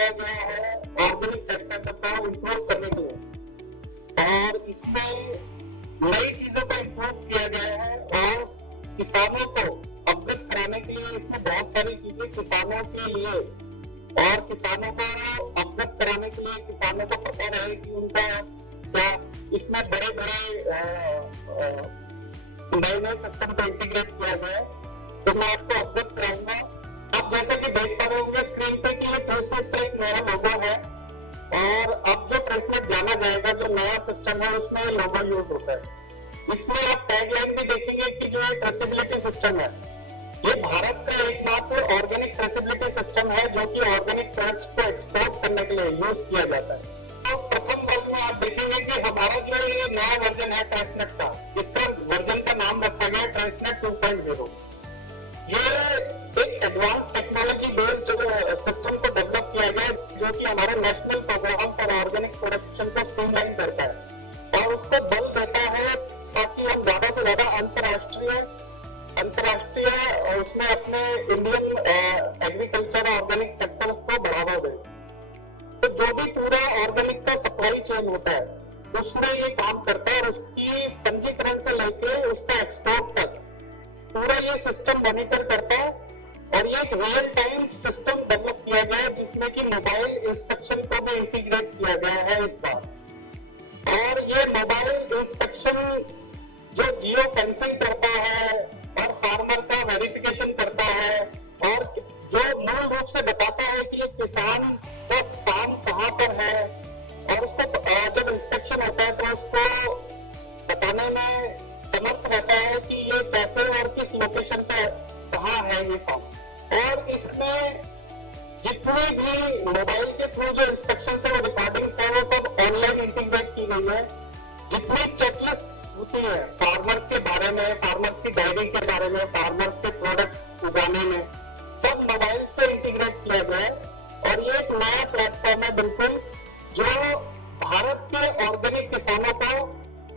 बनाया गया है ऑर्गेनिक सेक्टर को इम्प्रूव करने के लिए, और इसमें नई चीजों को इम्प्रूव किया गया है और किसानों को अवगत कराने के लिए इसमें बहुत सारी चीजें किसानों के लिए, और किसानों को अवगत कराने के लिए किसानों को पता रहे कि उनका क्या इसमें बड़े बड़े नए सिस्टम को इंटीग्रेट किया गया है। तो मैं आपको अवगत कराऊंगा। आप जैसे कि देख पा रहे होंगे स्क्रीन पे कि ये ट्रेसलेट का एक नया लोगो है, और अब जो ट्रेसलेट जाना जाएगा, जो नया सिस्टम है उसमें लोगो यूज होता है। इसमें आप टैगलाइन भी देखेंगे कि जो ट्रेसेबिलिटी सिस्टम है, ये भारत का एक मात्र ऑर्गेनिक ट्रेसेबिलिटी सिस्टम है जो कि ऑर्गेनिक प्रोडक्ट्स को एक्सपोर्ट करने के लिए यूज किया जाता है। तो प्रथम वर्ग में आप देखेंगे कि हमारा जो ये नया वर्जन है ट्रेसनेट का, इसका वर्जन का नाम रखा गया ट्रेसनेट 2.0। ये एक एडवांस टेक्नोलॉजी बेस्ड सिस्टम को डेवलप किया गया जो कि हमारे national programme for organic production को स्ट्रीमलाइन करता है और उसको बल देता है ताकि हम ज्यादा से ज्यादा अंतरराष्ट्रीय उसमें अपने इंडियन एग्रीकल्चर ऑर्गेनिक सेक्टर्स को बढ़ावा दें। तो जो भी पूरा ऑर्गेनिक का सप्लाई चेन होता है उसमें ये काम करता है, और उसकी पंजीकरण से लेके उसका एक्सपोर्ट तक पूरा ये सिस्टम मॉनिटर करता है। और ये एक रियल टाइम सिस्टम डेवलप किया गया है जिसमें कि मोबाइल इंस्पेक्शन को भी इंटीग्रेट किया गया है इस बार। और ये मोबाइल इंस्पेक्शन जो जियो फेंसिंग करता है और फार्मर का वेरिफिकेशन करता है, और जो मूल रूप से बताता है कि एक किसान का फार्म कहाँ पर है, और उसको जब इंस्पेक्शन होता है तो उसको बताने में समर्थ रहता है कि ये कैसे और किस लोकेशन पे कहाँ है ये फार्म। और इसमें जितनी भी मोबाइल के थ्रू जो इंस्पेक्शन है वो रिकॉर्डिंग्स है वो सब ऑनलाइन इंटीग्रेट की गई है। जितनी चेकलिस्ट होती है फार्मर्स के बारे में, फार्मर्स की डायरी के बारे में, फार्मर्स के प्रोडक्ट्स उगाने में, सब मोबाइल से इंटीग्रेट किया गया है। और ये एक नया प्लेटफॉर्म है बिल्कुल जो भारत के ऑर्गेनिक किसानों को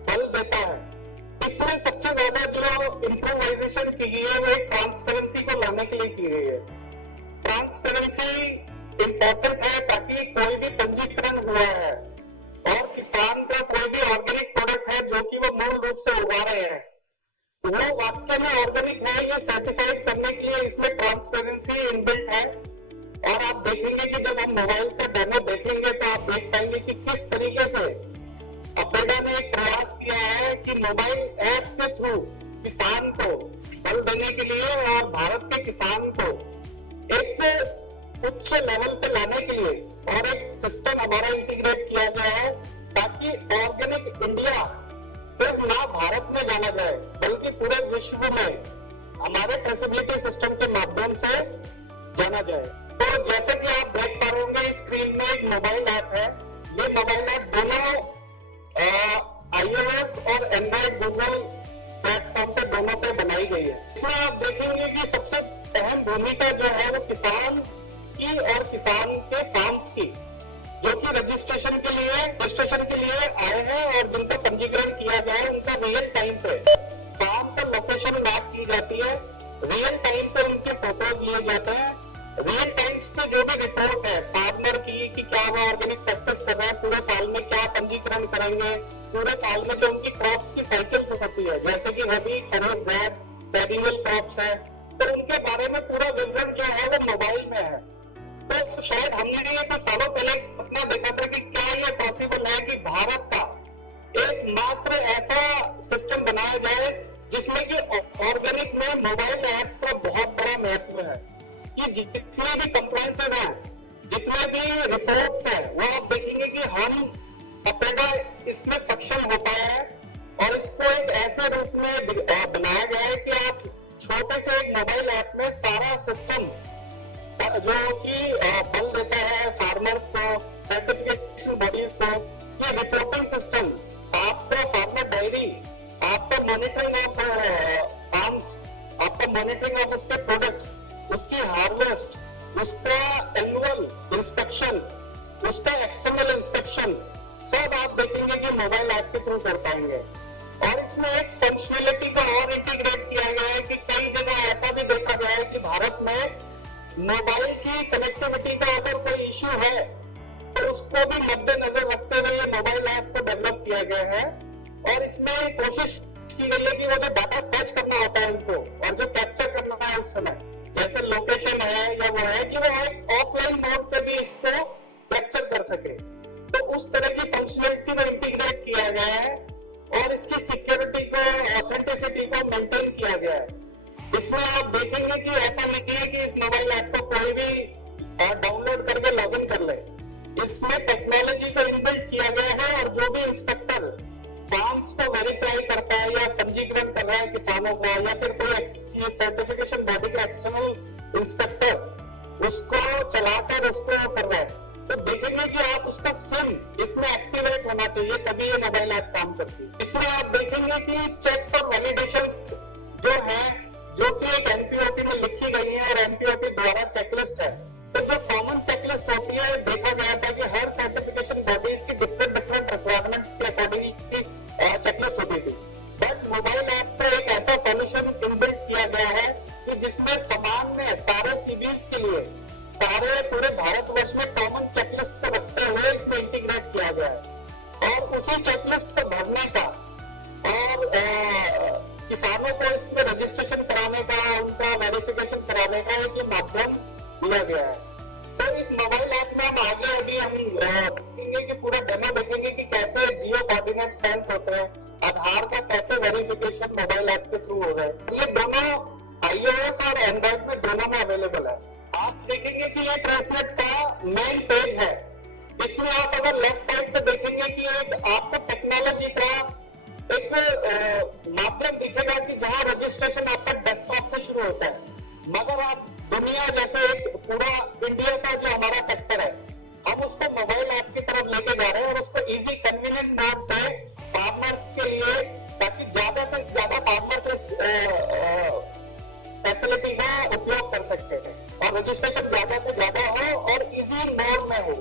बल देता है। इसमें सबसे ज्यादा जो इम्प्रूवाइजेशन की गई है वो एक ट्रांसपेरेंसी को लाने के लिए की गई है। ट्रांसपेरेंसी इम्पोर्टेंट है ताकि कोई भी पंजीकरण हुआ है और किसान का कोई भी ऑर्गेनिक प्रोडक्ट है जो कि वो मूल रूप से उगा रहे हैं, वो वाकई में ऑर्गेनिक है ये सर्टिफाइड करने के लिए इसमें ट्रांसपेरेंसी इनबिल्ट है। और आप देखेंगे कि जब हम मोबाइल का डेमो देखेंगे तो आप देख पाएंगे कि किस तरीके से अपेडा ने एक प्रयास किया है कि मोबाइल ऐप के थ्रू किसान को बल देने के लिए और भारत के किसान को एक उच्च लेवल पे लाने के लिए और एक सिस्टम हमारा इंटीग्रेट किया गया है ताकि ऑर्गेनिक इंडिया सिर्फ ना भारत में जाना जाए बल्कि पूरे विश्व में हमारे ट्रेसेबिलिटी सिस्टम के माध्यम से जाना जाए। तो जैसे कि आप देख पा रहे होंगे इस स्क्रीन में एक मोबाइल ऐप है। ये मोबाइल ऐप दोनों iOS और एंड्रॉइड गूगल प्लेटफॉर्म पे दोनों पे बनाई गई है। इसमें आप देखेंगे कि सबसे अहम भूमिका जो है वो किसान की और किसान के फार्म्स की, जो कि रजिस्ट्रेशन के लिए आए हैं और जिनका पंजीकरण किया गया है उनका रियल टाइम पे फार्म पर लोकेशन मैप की जाती है, रियल टाइम पे उनके फोटोज लिए जाते हैं, रियल टाइम पे जो भी रिपोर्ट है फार्मर की कि क्या वो ऑर्गेनिक प्रैक्टिस कर रहा है, पूरे साल में क्या पंजीकरण करेंगे, पूरे साल में जो उनकी क्रॉप्स की साइकिल्स होती है जैसे कि रबी, खरीफ, ज़ैद, पेरिनियल क्रॉप्स है, तो उनके बारे में पूरा विवरण जो है वो मोबाइल में है। तो शायद हमने ये तो सालों पहले एक सपना देखा था कि क्या ये पॉसिबल है कि भारत का एक मात्र ऐसा सिस्टम बनाया जाए जिसमें कि ऑर्गेनिक में मोबाइल ऐप का बहुत बड़ा महत्व है कि जितने भी कंप्लायंसेस हैं, जितने भी रिपोर्ट्स हैं, वो आप देखेंगे कि हम अपेडा इसमें सक्षम हो पाया है और इसको एक ऐसे रूप में बनाया गया है कि आप छोटे से एक मोबाइल ऐप में सारा सिस्टम जो कि बल देता है फार्मर्स को, सर्टिफिकेशन बॉडीज को, ये रिपोर्टिंग सिस्टम, आपका फार्मर डायरी, आपका मॉनिटरिंग ऑफ फार्म्स, आपका मॉनिटरिंग ऑफ उसके प्रोडक्ट्स, उसकी हार्वेस्ट, उसका एनुअल इंस्पेक्शन, उसका एक्सटर्नल इंस्पेक्शन, सब आप देखेंगे कि मोबाइल ऐप के थ्रू कर पाएंगे। और इसमें एक फंक्शनलिटी का और इंटीग्रेट किया गया है कि कई जगह ऐसा भी देखा गया है कि भारत में मोबाइल की कनेक्टिविटी का अगर कोई इश्यू है तो उसको भी मद्देनजर रखते हुए ये मोबाइल ऐप को डेवलप किया गया है। और इसमें कोशिश की गई है कि वो जो डाटा फेच करना होता है उनको और जो कैप्चर करना है उस समय, जैसे लोकेशन है या वो है, कि वो एक ऑफलाइन मोड पे भी इसको कैप्चर कर सके। तो उस तरह की फंक्शनलिटी को इंटीग्रेट किया गया है और इसकी सिक्योरिटी को, ऑथेंटिसिटी को मेंटेन किया गया है। इसमें आप देखेंगे कि ऐसा नहीं है कि इस मोबाइल ऐप को कोई भी डाउनलोड करके लॉगिन कर ले। इसमें टेक्नोलॉजी को इनबिल्ट किया गया है और जो भी इंस्पेक्टर फॉर्म्स को वेरीफाई करता है या पंजीकरण कर रहा है किसानों का, या फिर कोई सर्टिफिकेशन बॉडी का एक्सटर्नल इंस्पेक्टर उसको चलाकर उसको कर रहा है, तो देखेंगे कि आप उसका सिम इसमें एक्टिवेट होना चाहिए, तभी ये मोबाइल ऐप काम करती है। इसमें आप देखेंगे कि चेक्स और वैलिडेशंस जो है, जो कि एक एमपीओपी में लिखी गई है और एमपीओपी द्वारा चेकलिस्ट है। तो जो कॉमन चेकलिस्ट होती है, देखा गया था कि हर सर्टिफिकेशन बॉडीज की डिफरेंट रिक्वायरमेंट्स के अकॉर्डिंग की चेकलिस्ट होती थी। बट मोबाइल ऐप पे एक ऐसा सॉल्यूशन इनबिल्ट किया गया है कि जिसमें सामान्य सारे सीबीएस के लिए, सारे पूरे भारतवर्ष में कॉमन चेकलिस्ट को रखते हुए इसमें इंटीग्रेट किया गया है। और उसी चेकलिस्ट को भरने का और किसानों को इसमें रजिस्ट्रेशन कराने का, उनका वेरिफिकेशन कराने का एक माध्यम दिया गया है। तो इस मोबाइल ऐप में हम आगे अभी हम देखेंगे कि पूरा डेमो देखेंगे कि कैसे जियो कोऑर्डिनेट सेंस होते हैं, आधार का कैसे वेरिफिकेशन मोबाइल ऐप के थ्रू हो रहा है। ये दोनों iOS और एंड्रॉइड में दोनों में अवेलेबल है। आप देखेंगे कि ये ट्रेसनेट का मेन पेज है। इसमें आप अगर लेफ्ट साइड पे देखेंगे कि एक आपको टेक्नोलॉजी का एक माध्यम दिखेगा कि जहां रजिस्ट्रेशन आपका डेस्कटॉप से शुरू होता है, मगर आप दुनिया जैसे एक पूरा इंडिया का जो हमारा सेक्टर है, हम उसको मोबाइल ऐप की तरफ लेके जा रहे हैं और उसको इजी कन्वीनियंट मोड पे फार्मर्स के लिए, ताकि ज्यादा से ज्यादा फार्मर्स फैसिलिटी का उपयोग कर सकते हैं और रजिस्ट्रेशन ज्यादा से ज्यादा हो और इजी मोड में हो।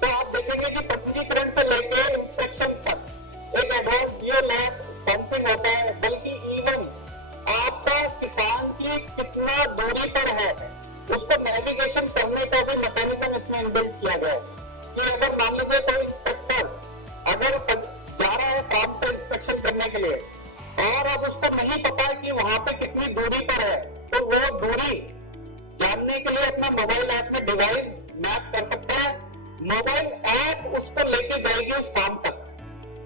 तो आप देखेंगे कि पंजीकरण से लेके इंस्पेक्शन तक एक एडवांस जियो लैब फेंसिंग होता है, बल्कि इवन आपका किसान की कितना दूरी पर है उसको नेविगेशन करने का भी मैकेनिज्म इसमें इनबिल्ट किया गया है। कि अगर मान लीजिए कोई इंस्पेक्टर अगर जा रहा है फार्म पे इंस्पेक्शन करने के लिए और अब उसको नहीं पता है कि वहां पे कितनी दूरी पर है, तो वो दूरी जानने के लिए अपना मोबाइल ऐप में डिवाइस मैप कर सकता है। मोबाइल ऐप उसको लेके जाएगी उस फार्म तक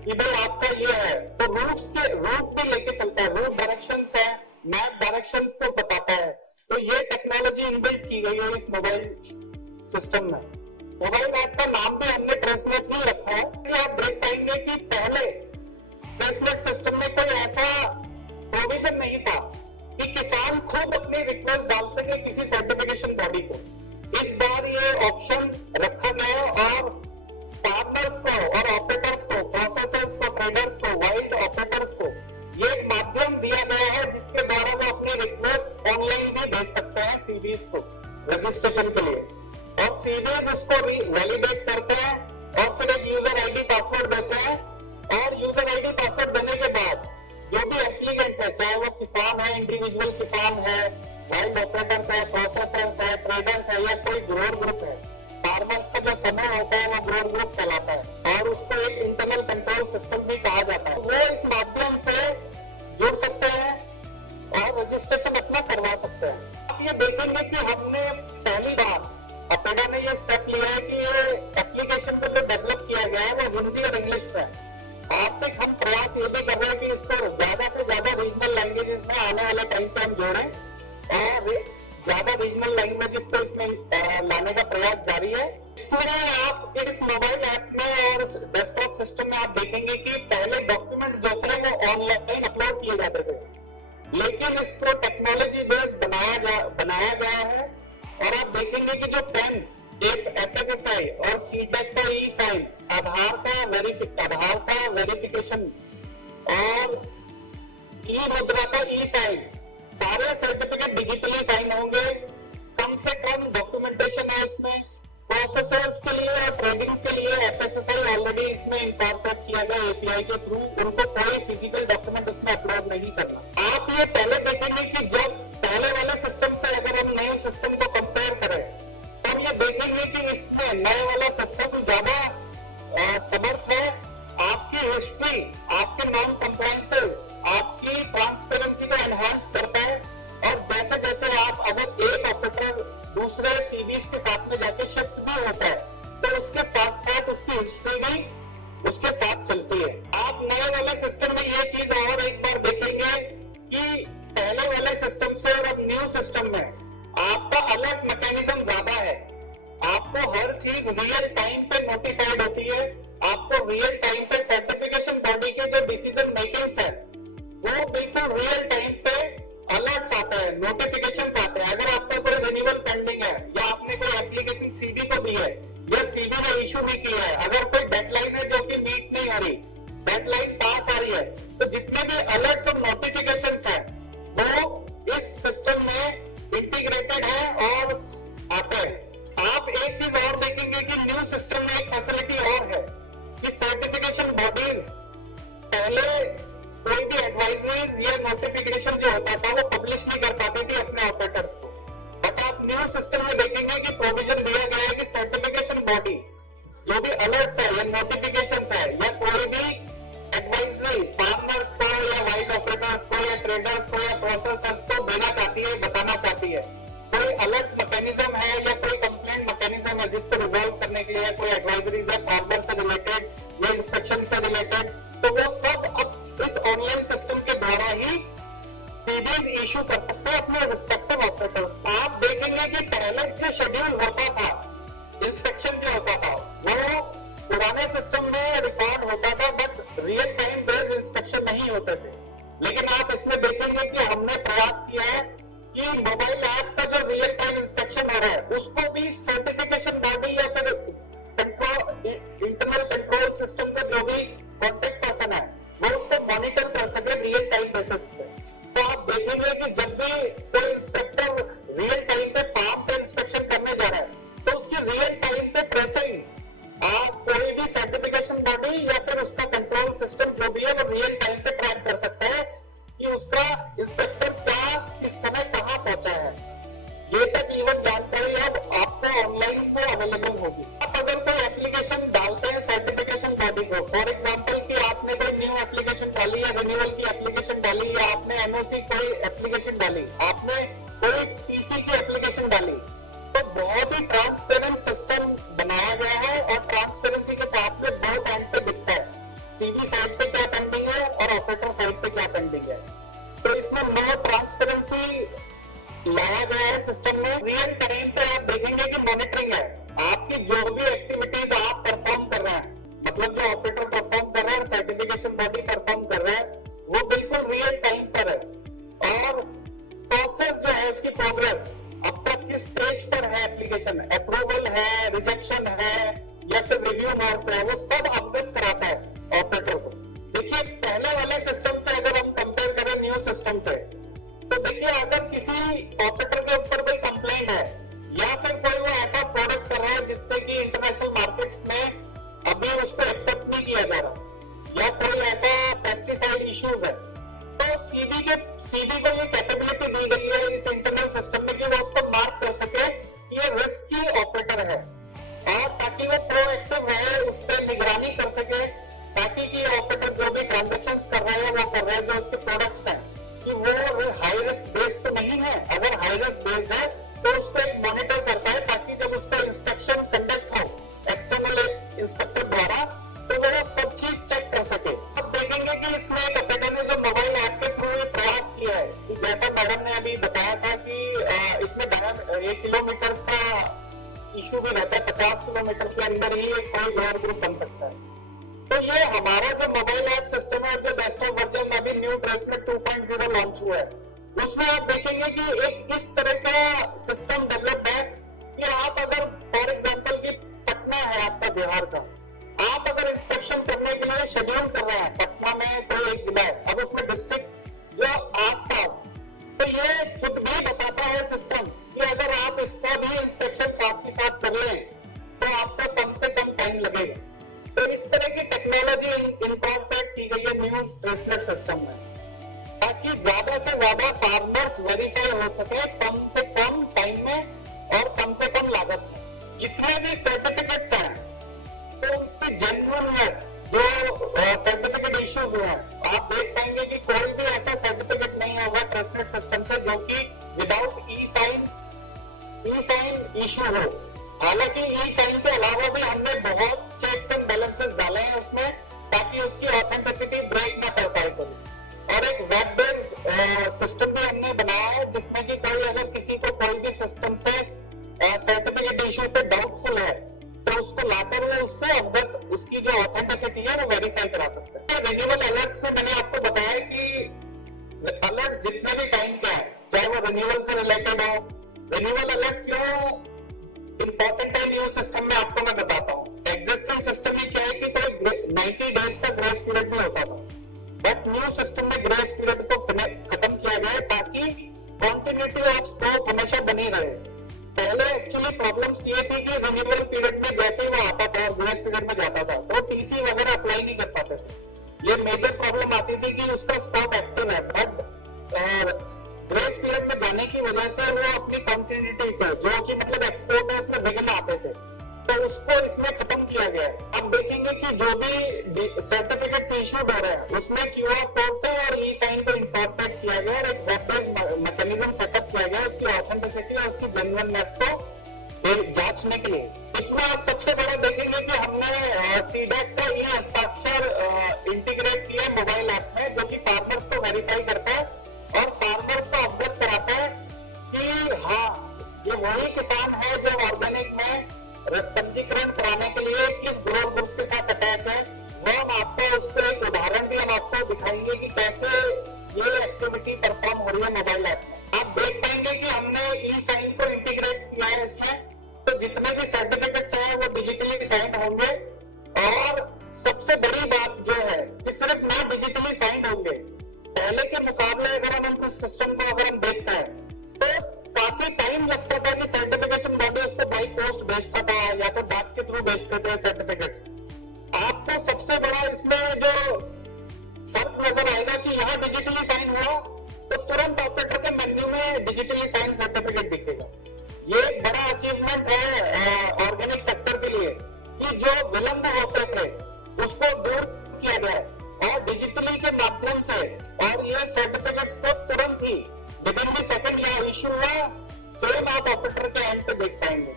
कि भाई आपका ये है, तो रूट भी लेके चलता है, रूट डायरेक्शंस है, मैप डायरेक्शंस को बताता है। तो ये टेक्नोलॉजी इनबिल्ट की गई है इस मोबाइल सिस्टम में। मोबाइल ऐप का नाम भी हमने ट्रेसनेट ही रखा है कि आप देख पाएंगे कि पहले ट्रेसनेट सिस्टम में कोई ऐसा प्रोविजन नहीं था कि किसान खुद अपनी रिक्वेस्ट डालते हैं किसी सर्टिफिकेशन बॉडी को। इस बार ये ऑप्शन रखा गया और फार्मर्स को और ऑपरेटर्स को, प्रोसेसर्स को, ट्रेडर्स को, वाइल्ड ऑपरेटर्स को ये एक माध्यम दिया गया है जिसके द्वारा वो अपनी रिक्वेस्ट ऑनलाइन भी भेज सकते हैं सीबीएस को रजिस्ट्रेशन के लिए, और सीबीएस उसको वैलिडेट करते हैं और फिर एक यूजर आईडी पासवर्ड देते हैं। और यूजर आईडी पासवर्ड देने के बाद जो भी एप्लीकेंट है, चाहे वो किसान है, इंडिविजुअल किसान है, वाइल्ड ऑपरेटर्स है, प्रोसेसर्स है, ट्रेडर्स है, या कोई ग्रोअर ग्रुप है, फार्मर्स का जो समूह होता है वो ग्रोअर ग्रुप कहलाता है और उसको एक इंटरनल कंट्रोल सिस्टम भी कहा जाता है। वो इस माध्यम से जुड़ सकते हैं और रजिस्ट्रेशन अपना करवा सकते हैं। आप ये देखेंगे कि हमने पहली बार अपेडा ने ये स्टेप लिया है कि ये एप्लीकेशन को जो डेवलप किया गया है वो हिंदी और इंग्लिश में है। अब तक हम प्रयास ये भी कर रहे हैं कि इसको ज्यादा से ज्यादा रीजनल लैंग्वेजेस में आने वाले टाइम पे हम जोड़ें और ज्यादा रीजनल लैंग्वेजेस को इसमें लाने का प्रयास जारी है। इसमें आप इस मोबाइल ऐप में और डेस्कटॉप सिस्टम में आप देखेंगे कि पहले डॉक्यूमेंट्स जो थे वो ऑनलाइन अपलोड किए जाते थे, लेकिन इसको टेक्नोलॉजी बेस्ड बनाया गया है। और आप देखेंगे कि जो पेन, एफएसएसआई और सीटेक का ई साइन, आधार का वेरिफिकेशन और ई मुद्रा का ई साइन, सारे सर्टिफिकेट डिजिटली साइन होंगे। कम से कम डॉक्यूमेंटेशन है इसमें। प्रोसेसर्स के लिए और ट्रेडिंग के लिए एफएसएसआई ऑलरेडी इसमें इंकॉर्पोरेट किया गया एपीआई के थ्रू, उनको कोई फिजिकल डॉक्यूमेंट उसमें अपलोड नहीं करना। आप ये पहले देखेंगे कि जब पहले वाले सिस्टम से अगर हम नए सिस्टम को कंपेयर नए वाला सिस्टम ज्यादा समर्थ है, आपकी हिस्ट्री, आपके नॉन कंप्लायंसेस, आपकी ट्रांसपेरेंसी को एनहांस करता है। और जैसे जैसे आप अगर एक ऑपरेटर दूसरे सीबीज के साथ में जाके शिफ्ट भी होता है तो उसके साथ साथ उसकी हिस्ट्री भी उसके साथ चलती है। आप नए वाले सिस्टम में ये चीज और एक बार देखेंगे कि पहले वाले सिस्टम से और अब न्यू सिस्टम में आपका अलर्ट मैकेनिज्म ज्यादा है। आपको हर चीज रियल टाइम पे नोटिफाइड होती है, आपको रियल टाइम पे सर्टिफिकेशन बॉडी के जो डिसीजन मेकिंग्स है वो बिल्कुल रियल टाइम पे अलर्ट्स आता है, नोटिफिकेशंस आते हैं। अगर आपका कोई रिन्यूअल पेंडिंग है या आपने कोई एप्लीकेशन सीबी को दी है या सीबी ने इशू भी किया है, अगर कोई डेडलाइन है जो कि मीट नहीं हो रही, डेडलाइन पास आ रही है, तो जितने भी अलर्ट्स और नोटिफिकेशंस है वो इस सिस्टम में इंटीग्रेटेड है और आते हैं। आप एक चीज और देखेंगे कि न्यू सिस्टम में एक फैसिलिटी और है कि सर्टिफिकेशन बॉडीज पहले कोई भी एडवाइजरीज या नोटिफिकेशन जो होता था वो पब्लिश नहीं कर पाती थी अपने ऑपरेटर्स को, बट आप न्यू सिस्टम में देखेंगे कि प्रोविजन दिया गया है कि सर्टिफिकेशन बॉडी जो भी अलर्ट्स है या नोटिफिकेशंस है या कोई भी एडवाइजरी फार्मर्स को या वाइल्ड ऑपरेटर्स को या ट्रेडर्स को या प्रोसेसर्स को देना चाहती है, बताना चाहती है, कोई अलर्ट मैकेनिज्म है या कोई कंप्लेंट मैकेनिज्म है जिसको रिजॉल्व करने के लिए कोई एडवाइजरीज है फार्मर से रिलेटेड या इंस्पेक्शन से रिलेटेड, तो वो सब अब इस ऑनलाइन सिस्टम के द्वारा ही सीबीज इशू कर सकते हैं अपने रिस्पेक्टिव ऑपरेटर्स। आप देखेंगे कि पहले जो शेड्यूल होता था, इंस्पेक्शन जो होता था वो पुराने सिस्टम में रिकॉर्ड होता था but real time based inspection नहीं होते थे। लेकिन आप इसमें देखेंगे कि हमने प्रयास किया है कि मोबाइल ऐप का जो रियल टाइम इंस्पेक्शन हो रहा है उसको भी सर्टिफिकेशन बॉडी या फिर कंट्रोल इंटरनल कंट्रोल सिस्टम का जो भी कॉन्टेक्ट पर्सन है वो उसको मॉनिटर कर सके रियल टाइम बेसिस पे। तो आप देखेंगे कि जब भी कोई इंस्पेक्टर रियल टाइम पे फार्म पे इंस्पेक्शन करने जा रहा है तो उसकी रियल टाइम पे प्रेसिंग आप कोई भी सर्टिफिकेशन बॉडी या फिर उसका कंट्रोल सिस्टम जो भी है वो रियल टाइम पे ट्रैक कर सकता है कि उसका इंस्पेक्टर क्या किस समय कहां पहुंचा है। ये तक इवन जानकारी अब आपको ऑनलाइन में अवेलेबल होगी। आप अगर कोई एप्लीकेशन डालते हैं सर्टिफिकेशन बॉडी को, फॉर एग्जांपल कि आपने कोई न्यू एप्लीकेशन डाली या रिन्यूअल की एप्लीकेशन डाली या आपने एनओसी कोई एप्लीकेशन डाली, आपने कोई टीसी की एप्लीकेशन डाली, तो बहुत ही ट्रांसपेरेंट सिस्टम बनाया गया है और ट्रांसपेरेंसी के साथ में दो टाइम पे दिखता है सीबी साइड पे क्या पेंडिंग है और ऑपरेटर साइड पे क्या पेंडिंग है। तो इसमें नो ट्रांसपेरेंसी लाया गया है सिस्टम में। रियल टाइम पे आप देखेंगे कि मॉनिटरिंग है, आपकी जो भी एक्टिविटीज आप परफॉर्म कर रहे हैं, मतलब जो ऑपरेटर परफॉर्म कर रहा है, सर्टिफिकेशन बॉडी परफॉर्म कर रहा है, वो बिल्कुल रियल टाइम पर है। और प्रोसेस जो है उसकी प्रोग्रेस अब तक किस स्टेज पर है, एप्लीकेशन अप्रूवल है, रिजेक्शन है या फिर रिव्यू मार्क है, वो सब अपडेट कराता है ऑपरेटर को। देखिए पहले वाले सिस्टम से अगर हम कंपेयर करें न्यू सिस्टम पे, तो देखिए अगर किसी ऑपरेटर के ऊपर कोई कंप्लेंट है या फिर कोई वो ऐसा प्रोडक्ट कर रहा है जिससे कि इंटरनेशनल मार्केट्स में अभी उसको एक्सेप्ट नहीं किया जा रहा या कोई ऐसा पेस्टिसाइड इश्यूज है, तो सीबी को ये कैपेबिलिटी दी गई है इस इंटरनल सिस्टम में कि वो उसको मार्क कर सके कि ये रिस्की ऑपरेटर है और ताकि वो प्रोएक्टिव रहे, उस पर निगरानी कर सके, ताकि कि ऑपरेटर जो भी ट्रांजैक्शंस कर रहे हैं वो कर रहे हैं, जो उसके प्रोडक्ट्स हैं कि वो हाई रिस्क बेस्ड तो नहीं है। अगर हाई रिस्क बेस्ड है तो उसको एक मॉनिटर करता है ताकि जब उसका इंस्पेक्शन कंडक्ट हो एक्सटर्नल इंस्पेक्टर द्वारा तो वो सब चीज चेक कर सके। अब देखेंगे कि इसमें एक ऑपरेटर ने जो मोबाइल ऐप के थ्रू प्रयास किया है कि जैसा मैडम ने अभी बताया था कि इसमें 1 किलोमीटर का इशू भी रहता है, 50 किलोमीटर के अंदर ही एक कोई लोअर ग्रुप बन सकता है। तो ये हमारा जो मोबाइल ऐप सिस्टम है जो डेस्कटॉप वर्जन में अभी न्यू ड्रेसमेंट 2.0 लॉन्च हुआ है, उसमें आप देखेंगे कि एक इस तरह का सिस्टम डेवलप है कि आप अगर फॉर एग्जांपल कि पटना है आपका बिहार का, आप अगर इंस्पेक्शन करने के लिए शेड्यूल कर रहे हैं, पटना में कोई एक जिला है, अब उसमें डिस्ट्रिक्ट जो आसपास, तो ये खुद भी बताता है सिस्टम कि अगर आप इसका भी इंस्पेक्शन साथ के साथ कर लें तो आपको कम से कम टाइम लगेगा। तो इस तरह की टेक्नोलॉजी इनकॉर्पोरेट की गई है न्यूज ट्रेसमेंट सिस्टम में ताकि ज्यादा से ज्यादा फार्मर्स वेरीफाई हो सके कम से कम टाइम में और कम से कम लागत में। जितने भी सर्टिफिकेट्स हैं तो उनकी जेन्युइननेस, जो सर्टिफिकेट इश्यूज हुए हैं, आप देख पाएंगे कि कोई भी ऐसा सर्टिफिकेट नहीं होगा ट्रस्टेड सिस्टम से जो कि विदाउट ई साइन इशू हो। हालांकि ई साइन के अलावा भी हमने बहुत चेक्स एंड बैलेंसेस डाले हैं उसमें, ताकि उसकी ऑथेंटिसिटी ब्रेक ना कर पाए कभी। और एक वेब बेस्ड सिस्टम भी हमने बनाया है, जिसमें कि कोई अगर किसी को कोई भी सिस्टम से सर्टिफिकेट इशू पे डाउटफुल है तो उसको लाकर वो उससे अवगत उसकी जो ऑथेंटिसिटी है वो वेरीफाई करा सकते हैं। रिन्यूअल अलर्ट्स में मैंने आपको बताया कि अलर्ट्स जितने भी टाइम के हैं, चाहे वो रिन्यूअल से रिलेटेड हो, रिन्यूअल अलर्ट क्यों इंपॉर्टेंट है न्यू सिस्टम में आपको मैं बताता हूँ। एग्जिस्टिंग सिस्टम में क्या है कि कोई 90 डेज का ग्रेस पीरियड भी होता था, बट न्यू सिस्टम में ग्रेस पीरियड को खत्म किया गया ताकि कंटिन्यूटी ऑफ स्कोप हमेशा बनी रहे। पहले एक्चुअली प्रॉब्लम्स ये थी कि रिन्यूअल पीरियड में जैसे ही वो आता था और ग्रेस पीरियड में जाता था तो टीसी वगैरह अप्लाई नहीं कर पाते थे। ये मेजर प्रॉब्लम आती थी कि उसका स्कोप एक्टिव है, बट ग्रेस पीरियड में जाने की वजह से वो अपनी कंटिन्यूटी को, जो कि मतलब एक्सपोर्ट है, उसमें विघ्न आते थे, तो उसको इसमें खत्म किया गया है। अब देखेंगे कि जो भी सर्टिफिकेट इशूड हो रहे हैं उसमें क्यूआर कोड से और ई साइन को इंकॉर्पोरेट किया गया और एक वेब बेस्ड मैकेनिज्म सेटअप किया गया उसकी ऑथेंटिसिटी और उसकी जेन्युइननेस को जांचने के लिए। इसमें आप सबसे बड़ा देखेंगे कि हमने सीडेक का ई हस्ताक्षर इंटीग्रेट किया मोबाइल ऐप में, जो कि फार्मर्स को वेरीफाई करता है और फार्मर्स को अवगत कराता है कि हाँ ये वही किसान है जो ऑर्गेनिक में पंजीकरण कराने के लिए किस ग्रोथ ग्रुप के साथ अटैच है। वो हम आपको उसको एक उदाहरण भी हम आपको दिखाएंगे कि कैसे ये एक्टिविटी परफॉर्म हो रही है मोबाइल ऐप में। आप देख पाएंगे कि हमने ई साइन को इंटीग्रेट किया है इसमें, तो जितने भी सर्टिफिकेट्स हैं वो डिजिटली साइन होंगे। और सबसे बड़ी बात जो है कि सिर्फ ना डिजिटली साइन होंगे, पहले के मुकाबले अगर हम सिस्टम को अगर हम देखते हैं तो काफी टाइम लगता था कि सर्टिफिकेशन बॉडी उसको बाई पोस्ट भेजता था या तो डाक के थ्रू भेजते थे सर्टिफिकेट्स। आपको सबसे बड़ा इसमें जो फर्क नजर आएगा कि यहाँ डिजिटली साइन हुआ तो तुरंत ऑपरेटर के मेन्यू में डिजिटली साइन सर्टिफिकेट दिखेगा। ये एक बड़ा अचीवमेंट है ऑर्गेनिक सेक्टर के लिए कि जो विलंब होते थे उसको दूर किया गया और डिजिटली के माध्यम से, और ये सर्टिफिकेट्स को तुरंत ही विदिन द सेकंड यहाँ इशू हुआ, सेम आप ऑपरेटर के एंड पे देख पाएंगे।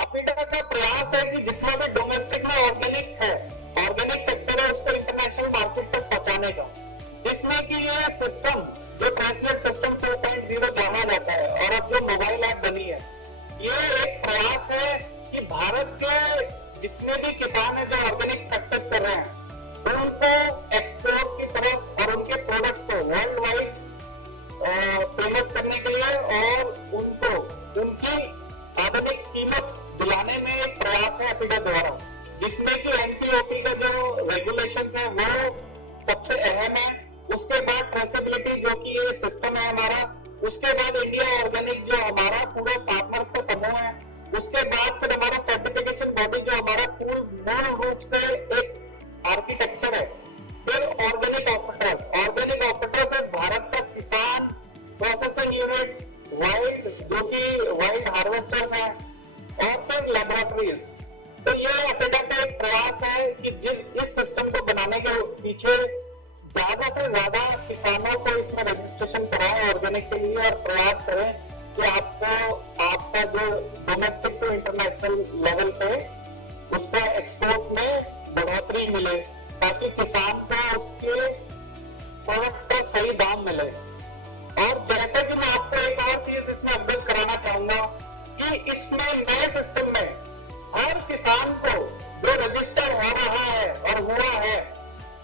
अपिटा का प्रयास है कि जितना भी डोमेस्टिक में ऑर्गेनिक है, ऑर्गेनिक सेक्टर है, उसको इंटरनेशनल मार्केट तक पहुंचाने का। इसमें कि ये सिस्टम जो ट्रांसलेट सिस्टम 2.0 जाना जाता है और अब जो मोबाइल ऐप बनी है, ये एक प्रयास है कि भारत के जितने भी किसान हैं जो ऑर्गेनिक प्रैक्टिस कर रहे हैं उनको एक्सपोर्ट की तरफ और उनके प्रोडक्ट को वर्ल्ड वाइड फेमस करने के लिए और उनको उनकी आधुनिक कीमत दिलाने में एक प्रयास है अपिटा द्वारा, जिसमें कि एनपीओपी का जो रेगुलेशंस है वो सबसे अहम है। उसके बाद ट्रेसेबिलिटी जो कि ये सिस्टम है हमारा, उसके बाद इंडिया ऑर्गेनिक जो हमारा पूरा फार्मर्स का समूह है, उसके बाद फिर हमारा सर्टिफिकेशन बॉडी जो हमारा मूल रूप से एक आर्किटेक्चर है, फिर ऑर्गेनिक ऑपरेटर्स भारत का किसान प्रोसेसिंग यूनिट, वाइल्ड जो कि वाइल्ड हार्वेस्टर्स हैं, और फिर लैबोरेटरीज। तो ये अपिटा का एक प्रयास है कि इस सिस्टम को बनाने के पीछे ज्यादा से ज्यादा किसानों को इसमें रजिस्ट्रेशन कराएं ऑर्गेनिक के लिए और प्रयास करें कि आपको आपका जो डोमेस्टिक टू इंटरनेशनल लेवल पे उसका एक्सपोर्ट में बढ़ोतरी मिले, ताकि किसान को उसके प्रोडक्ट का सही दाम मिले। और जैसे कि मैं आपको एक और चीज इसमें अवगत कराना चाहूंगा कि इसमें नए सिस्टम में हर किसान को जो रजिस्टर हो रहा है और हुआ है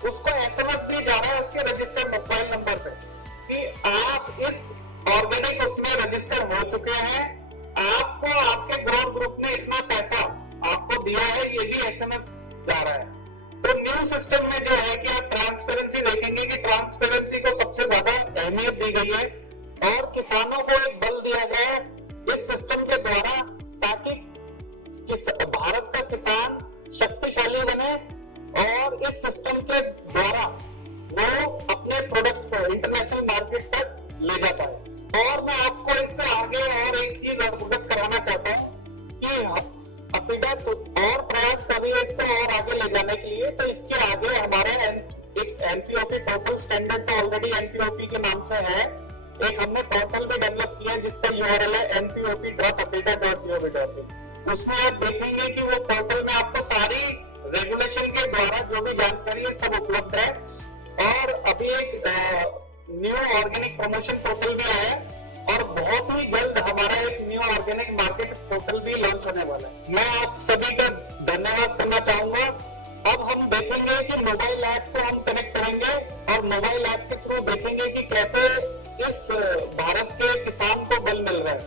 उसको एसएमएस भी जा रहा है उसके रजिस्टर्ड मोबाइल नंबर पे कि आप इस ऑर्गेनिक उसमें रजिस्टर हो चुके हैं, आपको आपके ग्रोथ ग्रुप ने इतना पैसा आपको दिया है, ये भी एसएमएस जा रहा है। तो न्यू सिस्टम में जो है कि आप ट्रांसपेरेंसी देखेंगे कि ट्रांसपेरेंसी को सबसे ज्यादा अहमियत दी गई है और किसानों को एक बल दिया गया है इस सिस्टम के द्वारा, ताकि भारत का किसान शक्तिशाली बने और इस सिस्टम के द्वारा वो अपने प्रोडक्ट को इंटरनेशनल मार्केट तक ले जा पाए। और मैं आपको इससे आगे और एक चीज अवगत कराना चाहता हूँ कि URL है npop.apida.gov.in। उसमें आप देखेंगे कि वो पोर्टल में आपको सारी रेगुलेशन के द्वारा जो भी जानकारी है सब उपलब्ध है। और अभी एक न्यू ऑर्गेनिक प्रमोशन पोर्टल भी आया है और बहुत ही जल्द हमारा एक न्यू ऑर्गेनिक मार्केट पोर्टल भी लॉन्च होने वाला है। मैं आप सभी का धन्यवाद करना चाहूंगा। अब हम देखेंगे कि मोबाइल ऐप को हम कनेक्ट करेंगे और मोबाइल ऐप के थ्रू देखेंगे कि कैसे इस भारत के किसान को बल मिल रहा है।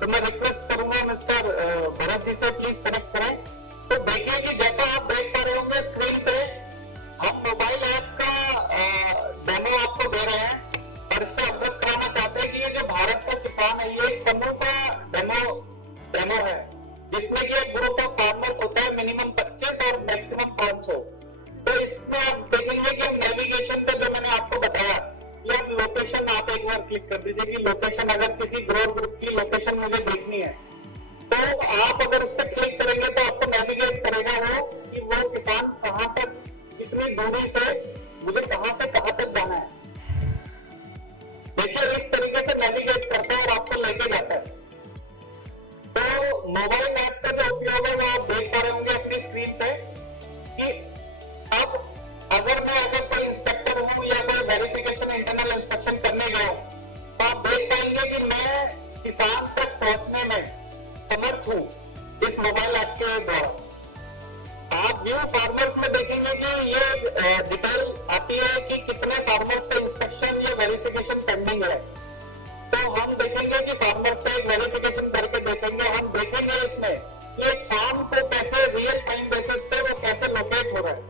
तो मैं रिक्वेस्ट करूंगा मिस्टर भरत जी से प्लीज कनेक्ट करें। तो देखिए कि जैसा आप देख पा रहे होंगे स्क्रीन पे हम मोबाइल ऐप का डेमो आपको दे रहे हैं और इससे अवगत कराना चाहते हैं कि ये जो भारत का किसान है ये एक समूह का डेमो है जिसमें कि एक ग्रुप ऑफ फार्मर्स होता है मिनिमम 25 और मैक्सिमम 500। तो इसमें आप देखेंगे कि हम नेविगेशन का जो मैंने आपको बताया ये हम लोकेशन आप एक बार क्लिक कर दीजिए कि लोकेशन अगर किसी ग्रोथ ग्रुप की लोकेशन मुझे देखनी है तो आप अगर उस पर क्लिक करेंगे तो आपको नेविगेट करेगा वो कि वो किसान कहाँ तक कितनी दूरी से मुझे कहां से कहां तक जाना है। देखिए इस तरीके से नेविगेट करता है और आपको लेके जाता है। तो मोबाइल ऐप का जो उपयोग है वो आप देख पा रहे होंगे अपनी स्क्रीन पे कि अब अगर कोई इंस्पेक्टर हूं या कोई वेरिफिकेशन इंटरनल इंस्पेक्शन करने गया हूं तो आप देख पाएंगे कि मैं किसान तक पहुंचने में समर्थ हूं इस मोबाइल ऐप के द्वारा। आप व्यू फार्मर्स में देखेंगे कि ये डिटेल आती है कि कितने फार्मर्स का इंस्पेक्शन या वेरिफिकेशन पेंडिंग है। तो हम देखेंगे कि फार्मर्स का एक वेरिफिकेशन करके देखेंगे। हम देखेंगे इसमें कि एक फार्म को कैसे रियल टाइम बेसिस पे वो कैसे लोकेट हो रहा है।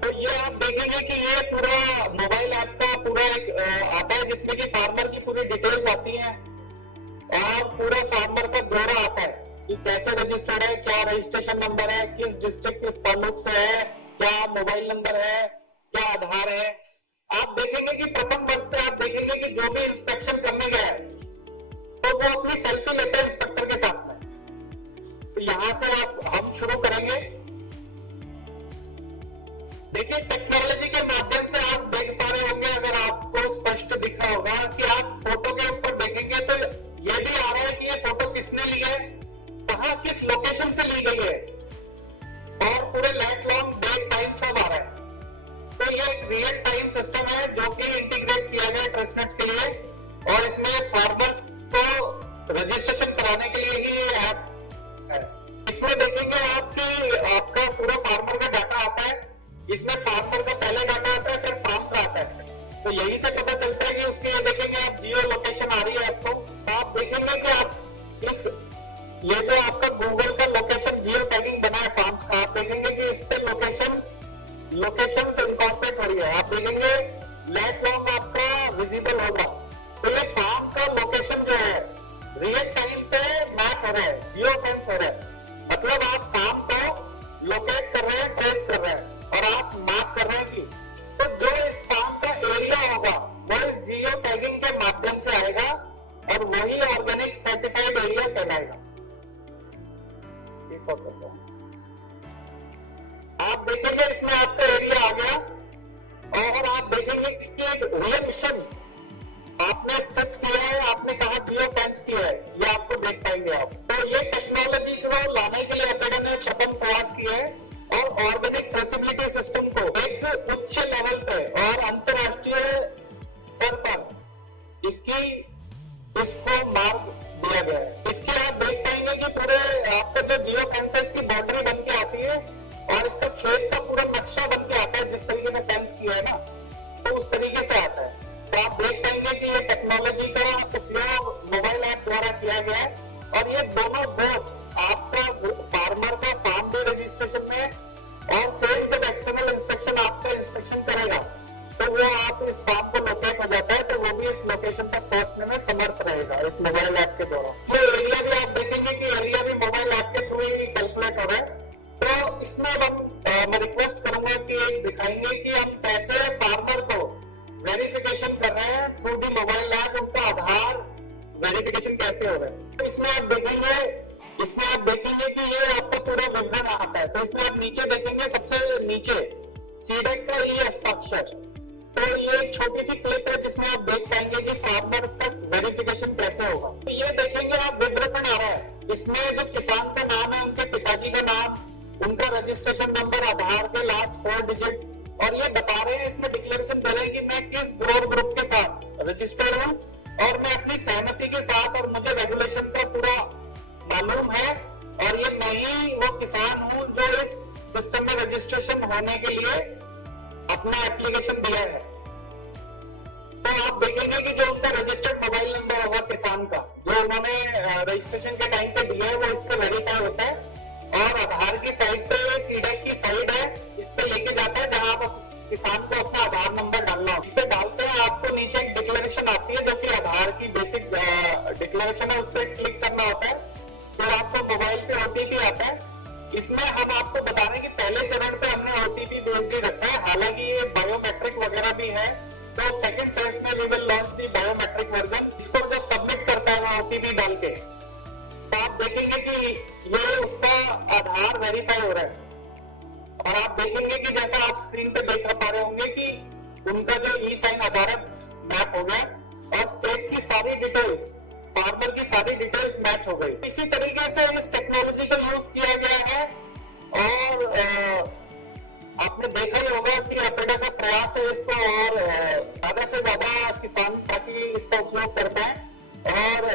तो ये आप देखेंगे कि ये पूरा मोबाइल ऐप का पूरा एक आता है जिसमें कि फार्मर की पूरी डिटेल्स आती हैं और पूरा फार्मर का ब्यौरा आता है कि कैसे रजिस्टर्ड है, क्या रजिस्ट्रेशन नंबर है, किस डिस्ट्रिक्ट किस ताल्लुक से है, क्या मोबाइल नंबर है, क्या आधार है। आप देखेंगे कि प्रथम वर्ग पे आप देखेंगे कि जो भी इंस्पेक्शन करने गया है तो वो अपनी सेल्फी लेता है इंस्पेक्टर के साथ में। तो यहां से हम शुरू करेंगे। देखिए टेक्नोलॉजी के माध्यम से आप देख पा रहे होंगे, अगर आपको स्पष्ट दिख रहा होगा कि आप फोटो के ऊपर देखेंगे तो ये भी आ रहा है कि ये फोटो किसने ली है, कहां किस लोकेशन से ली गई है और पूरे लाइफ लॉन्ग डेट टाइम सब आ रहा है। तो ये एक रियल टाइम सिस्टम है जो कि इंटीग्रेट किया गया ट्रेसनेट के लिए और इसमें फार्मर्स को रजिस्ट्रेशन कराने के लिए ही ये ऐप है। इसमें देखेंगे आपकी आपका पूरा फार्मर का डाटा आता है। इसमें फार्मर का पहले डाटा आता है फिर फार्म का आता है। तो यही से पता चलता है कि उसके ये देखेंगे आप जियो लोकेशन आ रही है आपको। तो आप देखेंगे कि आप ये जो आपका गूगल का लोकेशन जियो टैगिंग बना है फार्म्स का, आप देखेंगे कि इस पे लोकेशन से इनकॉर्पोरेट हो रही है। आप देखेंगे लाइफ लॉन्ग आपका विजिबल होगा। तो ये फार्म का लोकेशन जो है रियल टाइम पे मैप हो रहा है, जियो फेंस हो रहा है। मतलब आप फार्म को लोकेट कर रहे हैं, ट्रेस कर रहे हैं और आप मैप कर रहे हैं कि तो जो इस फार्म का एरिया होगा वो इस जियो टैगिंग के माध्यम से आएगा और वही ऑर्गेनिक सर्टिफाइड एरिया कहलाएगा। आप देखेंगे इसमें आपका एरिया आ गया और आप देखेंगे कि एक रियल मिशन आपने स्थित किया है, आपने कहा जियो फेंस किया है, ये आपको देख पाएंगे आप। तो ये टेक्नोलॉजी को लाने के लिए अपेडा ने सफल प्रयास किया है और ऑर्गेनिक ट्रेसेबिलिटी सिस्टम को एक उच्च लेवल पे और अंतरराष्ट्रीय स्तर पर इसको मार्ग दिया गया है। इसके आप देख पाएंगे कि पूरे आपका जो जियो फेंस है इसकी बाउंड्री बन के आती है और इसका खेत का पूरा नक्शा बन के आता है। जिस तरीके से फेंस किया है ना तो उस तरीके से आता है। तो आप देख पाएंगे कि ये टेक्नोलॉजी का उपयोग मोबाइल ऐप द्वारा किया गया है और ये दोनों बोथ आपका फार्मर का फार्म भी रजिस्ट्रेशन में और सेम जब एक्सटर्नल इंस्पेक्शन आपका इंस्पेक्शन करेगा तो वो आप इस फार्म को लोकेट हो जाता है तो वो भी इस लोकेशन तक पहुंचने में समर्थ रहेगा इस मोबाइल ऐप के द्वारा। जो एरिया भी आप देखेंगे कि एरिया भी मोबाइल ऐप के थ्रू ही कैलकुलेट हो रहा है। तो इसमें मैं रिक्वेस्ट करूंगा कि एक दिखाएंगे कि हम कैसे फार्मर को वेरिफिकेशन कर रहे हैं थ्रू दी मोबाइल ऐप, उनका आधार वेरिफिकेशन कैसे हो रहा है। तो इसमें आप देखेंगे कि ये आपका पूरा विवरण आता है। तो इसमें आप नीचे देखेंगे, सबसे नीचे सीडेक का ई हस्ताक्षर, तो ये एक छोटी सी क्लिप है जिसमें आप देख पाएंगे कि फार्मर्स का वेरिफिकेशन कैसे होगा। तो ये देखेंगे आप, विवरण आ रहा है, इसमें जो किसान का नाम है, उनके पिताजी का नाम, उनका रजिस्ट्रेशन नंबर, आधार के लास्ट 4 डिजिट, और ये बता रहे हैं, इसमें डिक्लेरेशन दे रहे हैं कि मैं किस ग्रुप के साथ रजिस्टर्ड हूँ और मैं अपनी सहमति के साथ, और मुझे रेगुलेशन का पूरा मालूम है, और ये मैं ही वो किसान हूँ जो इस सिस्टम में रजिस्ट्रेशन होने के लिए अपना एप्लीकेशन दिया है। तो आप देखेंगे कि जो उनका रजिस्टर्ड मोबाइल नंबर होगा किसान का, जो उन्होंने रजिस्ट्रेशन के टाइम पे दिया है, वो इससे वेरीफाई होता है, और आधार की साइड पे सीडैक की साइड है, इस पे लेके जाता है जहां आप किसान को अपना आधार नंबर डालना, इस पे डालते हैं, आपको नीचे एक डिक्लेरेशन आती है जो कि आधार की बेसिक डिक्लेरेशन है, उस पर क्लिक करना होता है, फिर आपको मोबाइल पे ओटीपी आता है। इसमें हम आपको बता रहे हैं कि पहले चरण पे हमने ओटीपी बेस्ड ही रखा है, हालांकि ये बायोमेट्रिक वगैरह भी है, तो सेकंड फेज में we will launch the biometric version. इसको जब सबमिट करता है वो ओटीपी डाल के, तो आप देखेंगे कि ये उसका आधार वेरीफाई हो रहा है, और आप देखेंगे कि जैसा आप स्क्रीन पे देख पा रहे होंगे कि उनका जो ई साइन आधार है मैप हो गया, और स्टेट की सारी डिटेल्स, फार्मर की सारी डिटेल्स मैच हो गई। इसी तरीके से इस टेक्नोलॉजी का यूज किया गया है, और आपने देखा ही होगा कि एपेडा का प्रयास है इसको और ज्यादा से ज्यादा किसान ताकि इसका उपयोग कर पाए, और